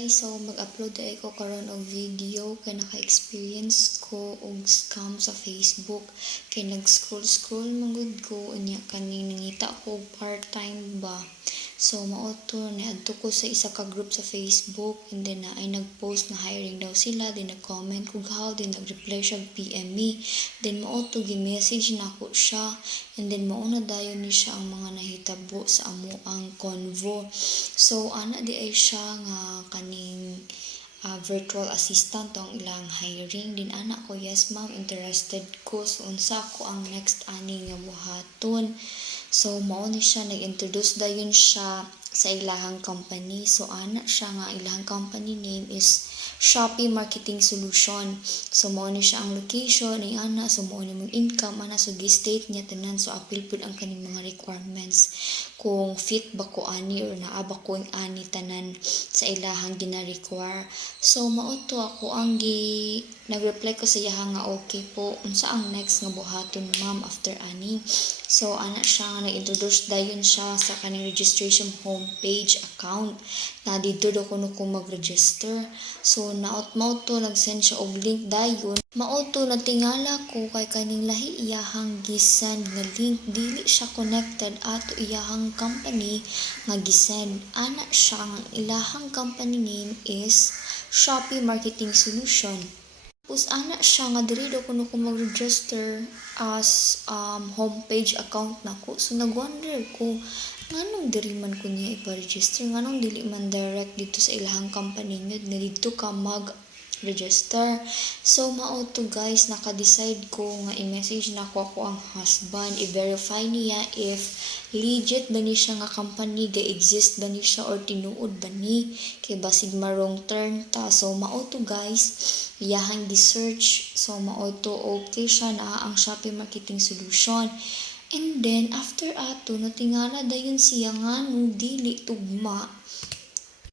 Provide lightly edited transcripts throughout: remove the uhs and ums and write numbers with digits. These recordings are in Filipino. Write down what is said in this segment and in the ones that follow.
Guys, so mag-upload ay ko karon og video kay naka-experience ko og scam sa Facebook kay nag-scroll mangud ko unya kaning nangita ko og part-time ba. So mao to niadto ko sa isa ka group sa Facebook and then ay nag-post na hiring daw sila, then nag-comment kog how, then nag-reply siya PM me, then mao to gi-message nako siya and then mao na dayon ni siya ang mga nahitabo sa amo ang convo. So ana di ay siya nga kaning virtual assistant tong ilang hiring din ana ko. Yes ma'am, interested ko. So unsa ko ang next ani nga buhaton. So mao ni siya nag-introduce dayon siya sa ilahang company. So ana siya nga ilahang company name is Shopee Marketing Solution. So mao ni siya ang location ni ana, so mao ni mong income ana, so gi-state niya tanan, so appeal pud ang kaning mga requirements kung fit ba ko ani or naa ba ko ani tanan sa ilahang gina-require. So mao to ako ang nag-reply ko sa iya nga okay po, unsa ang next nga buhaton ma'am after ani. So ana siya nga nag-introduce dayon siya sa kaning registration homepage account na dito do kuno ko mag-register. So naot mao to nag-send siya og link dayon. Mao to natingala ko kay kaning lahi iyahang gisend nga link, dili siya connected ato iyahang company nga gisend. Ana siya nga ilahang company name is Shopee Marketing Solution. Tapos ana siya nga diri daw kuno ko mag-register as homepage account nako. So nag-wonder ko nganong diri man ko niya ipa-register, nganong dili man direct dito sa ilahang company nga dito ka mag-register. So mao to guys, naka-decide ko nga i-message na ako ang husband, i-verify niya if legit ba ni siya nga company, ga-exist ba ni siya or tinuod ba ni kay basig marong turn ta. So mao to guys, iyahang gi-search. So mao to okay siya na ang Shopee Marketing Solution. And then after ato natingala dayon siya nga nung dili tugma.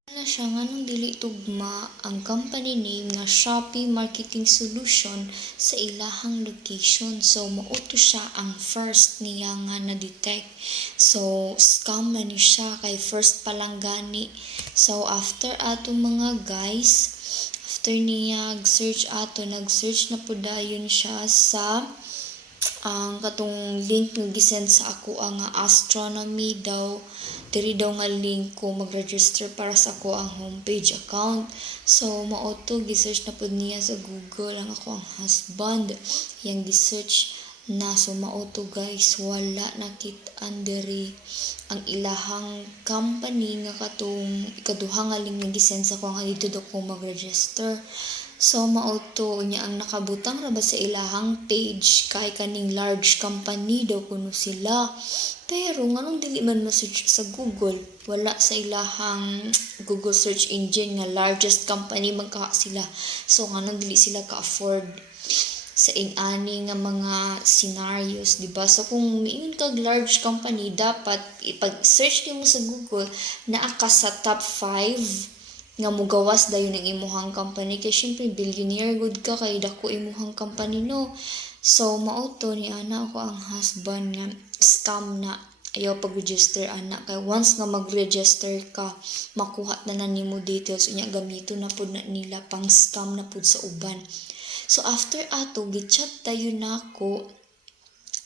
Wala siya nga nung dili tugma ang company name nga Shopee Marketing Solution sa ilahang location. So mao to siya ang first niya nga na-detect. So scam na ni siya kay first pa lang gani. So after ato mga guys, after niya nag-search na po dayon siya sa ang katong link nga gisend sa ako ang astronomy daw, diri daw nga link ko mag-register para sa ako ang homepage account. So mao to gi-search na pud niya sa Google ang ako ang husband, yang gi-search na. So mao to guys, wala nakit-an diri ang ilahang company nga katong ikaduha nga link nga gisend sa ako nga dito daw ko mag-register. So mao to nya ang nakabutang ra ba sa ilahang page kay kaning large company daw kuno sila. Pero nganong dili man ma-search sa Google, wala sa ilahang Google search engine nga largest company magka sila. So nganong dili sila ka-afford sa ani nga mga scenarios, di ba? So kung miingon kag large company, dapat ipag-search nimo sa Google naa ka sa top 5 nga mugawas dayon ang imuhang company kay syempre billionaire good ka kay dako imuhang company no. So mao to ni ana ako ang husband nga scam na ayaw pag-register ana kay once nga mag-register ka makuha na nimo details unya gamito na pud na nila pang scam na pud sa uban. So after ato gi-chat dayon nako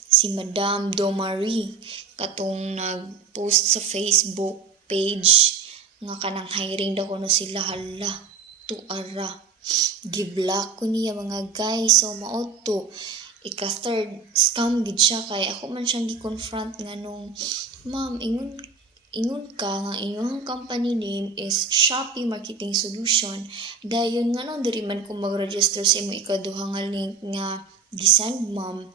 si Madam Domari katong nag-post sa Facebook page nga kanang hiring daw kuno sila. Hala tuara gi-block ko niya mga guys. So mao to ika-third scam gid siya kay ako man siyang gi-confront nga nung ma'am ingon ka nga inyong company name is Shopee Marketing Solution, dayon nga nung diri man ko mag-register sa imo ikaduha nga link nga gisend ma'am.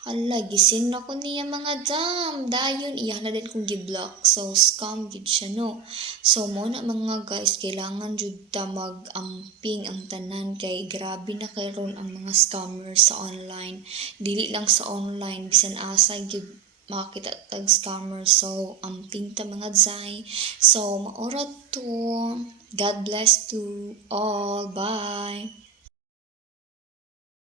Hala, gising na ko niya mga jam. Dayon, iya na din kong gi-block. So, scam gid siya, no? So, muna mga guys, kailangan jud ta mag-amping ang tanan kay grabe na kayron ang mga scammers sa online. Dili lang sa online, bisan asa gyud makita tag scammer. So, amping ta mga zay. So, maorat to. God bless to all. Bye.